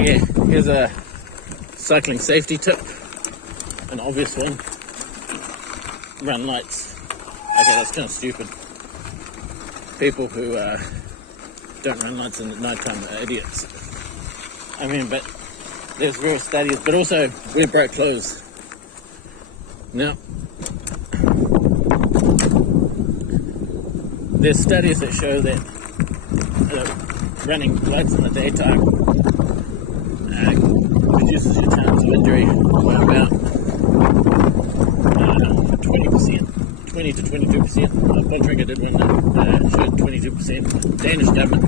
Okay, here's a cycling safety tip, an obvious one. Run lights. Okay, that's kind of stupid. People who don't run lights in the nighttime are idiots. I mean, but there's real studies, but also wear bright clothes. Now, there's studies that show that running lights in the daytime reduces your chance of injury by about 20%, 20 to 22%. Bontrager did one that showed 22%. Danish government,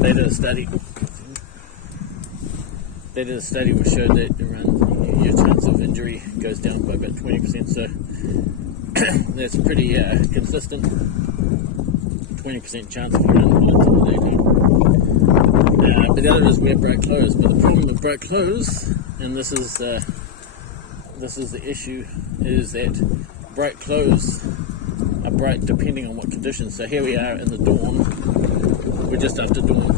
they did a study. They did a study which showed that your chance of injury goes down by about 20%. So that's pretty consistent. 20% chance if you run lights in the daytime. But the other is wear bright clothes. But the problem with bright clothes, and this is the issue, is that bright clothes are bright depending on what conditions. So here we are in the dawn. We're just after dawn.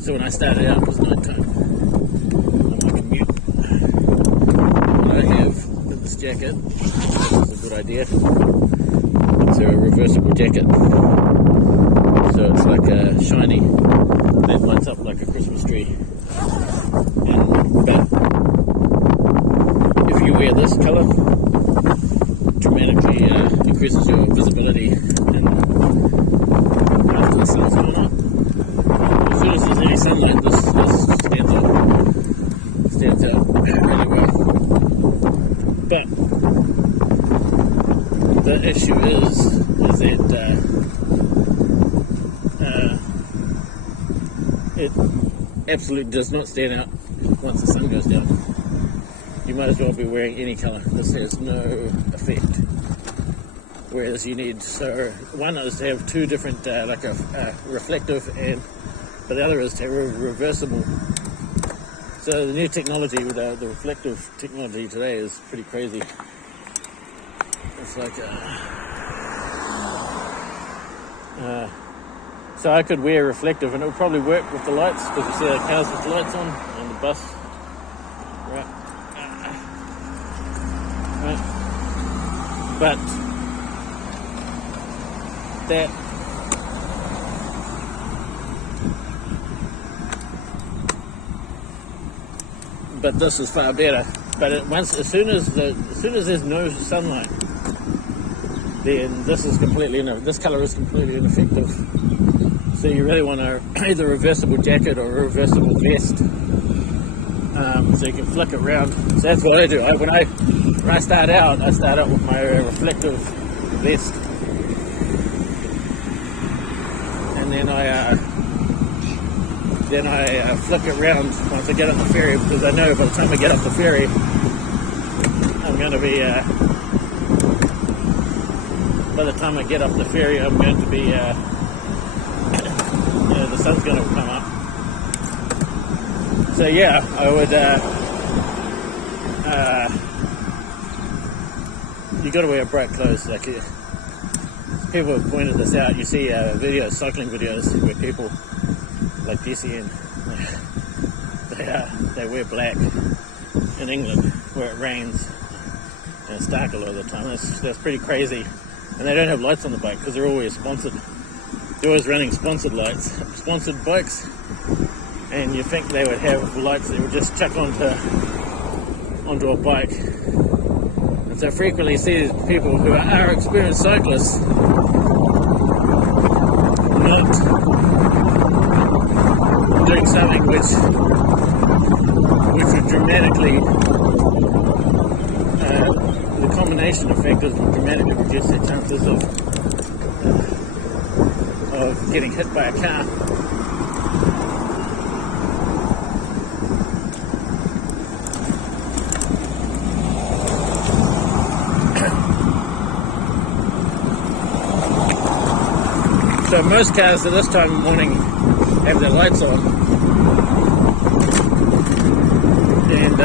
So when I started out, it was nighttime. On my commute, what I have in this jacket, this is a good idea. It's a reversible jacket. So it's like a shiny that lights up like a Christmas tree. But if you wear this colour, dramatically increases your visibility and after the sun's gone up. As soon as there's any sunlight, this stands out really well. But the issue is that it absolutely does not stand out once the sun goes down. You might as well be wearing any colour. This has no effect. Whereas you need, so one is to have two different, like a reflective, but the other is to have a reversible. So the new technology with the reflective technology today is pretty crazy. It's like so I could wear reflective and it would probably work with the lights, because you see the cars with the lights on the bus, right? But this is far better. But as soon as there's no sunlight, then this colour is completely ineffective. So you really want either a reversible jacket or a reversible vest, so you can flick it around. So that's what I do. When I start out with my reflective vest, and then I flick it around once I get up the ferry, because I know by the time I get up the ferry, I'm going to be. By the time I get up the ferry, I'm going to be. The sun's going to come up. So yeah, I would. You got to wear bright clothes. Like people have pointed this out. You see cycling videos where people like DCN, they wear black in England where it rains and it's dark a lot of the time. That's pretty crazy. And they don't have lights on the bike because they're always sponsored. They're always running sponsored lights, sponsored bikes, and you think they would have lights they would just chuck onto a bike. And so frequently see people who are experienced cyclists not doing something which would dramatically, the combination of factors would dramatically reduce their chances of getting hit by a car. So most cars at this time of morning have their lights on, and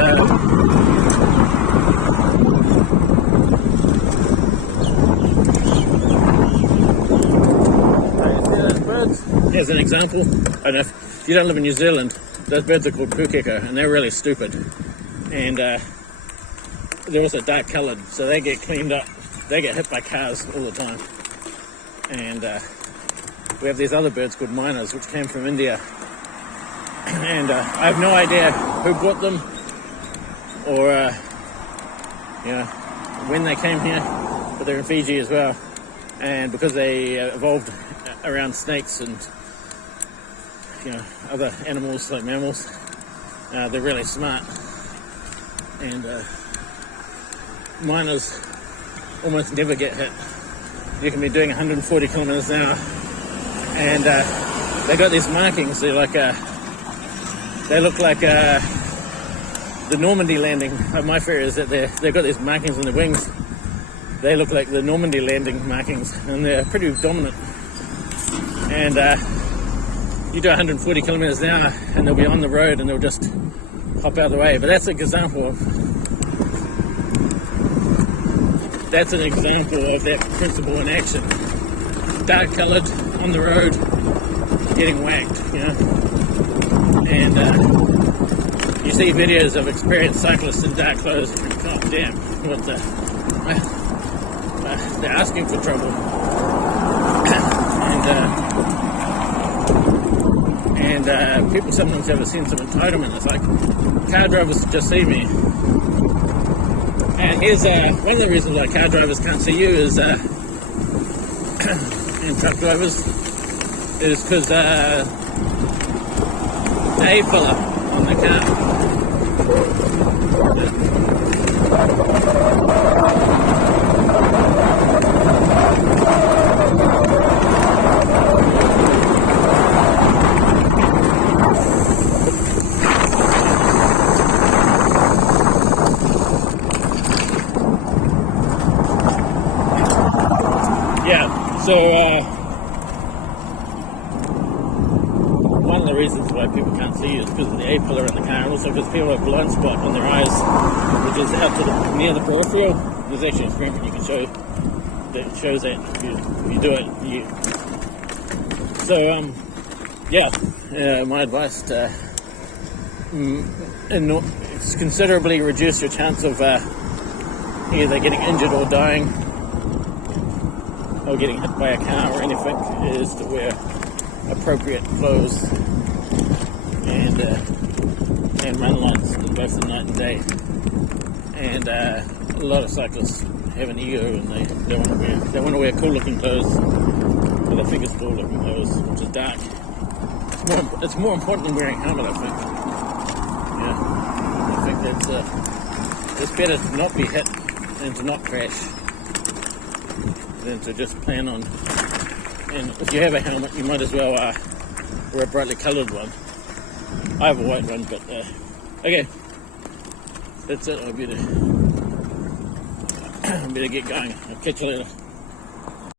as an example, I don't know if you don't live in New Zealand, those birds are called pukeko, and they're really stupid. And they're also dark coloured, so they get cleaned up. They get hit by cars all the time. And we have these other birds called miners, which came from India. And I have no idea who brought them or when they came here, but they're in Fiji as well. And because they evolved around snakes and other animals like mammals, they're really smart. And miners almost never get hit. You can be doing 140 kilometers an hour, and they got these markings. They're like they look like the Normandy landing of my ferry. Is that they've got these markings on their wings. They look like the Normandy landing markings, and they're pretty dominant. And you do 140 kilometers an hour, and they'll be on the road, and they'll just hop out of the way. But that's an example of that principle in action. Dark coloured, on the road, getting whacked, And you see videos of experienced cyclists in dark clothes, and oh damn, what the... they're asking for trouble. And people sometimes have a sense of entitlement. It's like, car drivers just see me. And here's one of the reasons why car drivers can't see you is, and truck drivers, is because A fella on the car. So, one of the reasons why people can't see you is because of the A pillar in the car, and also because people have a blind spot on their eyes, which is out to near the peripheral. There's actually a screen you can show that shows that if you do it. My advice to considerably reduce your chance of either getting injured or dying, or getting hit by a car or anything, is to wear appropriate clothes and run lights both at night and day. And a lot of cyclists have an ego, and they want to wear cool looking clothes, but they think it's cool looking clothes, which is dark. It's more important than wearing a helmet, I think. I think that it's better to not be hit and to not crash than to just plan on. And if you have a helmet, you might as well wear a brightly coloured one. I have a white one, but okay, that's it. I better get going. I'll catch you later.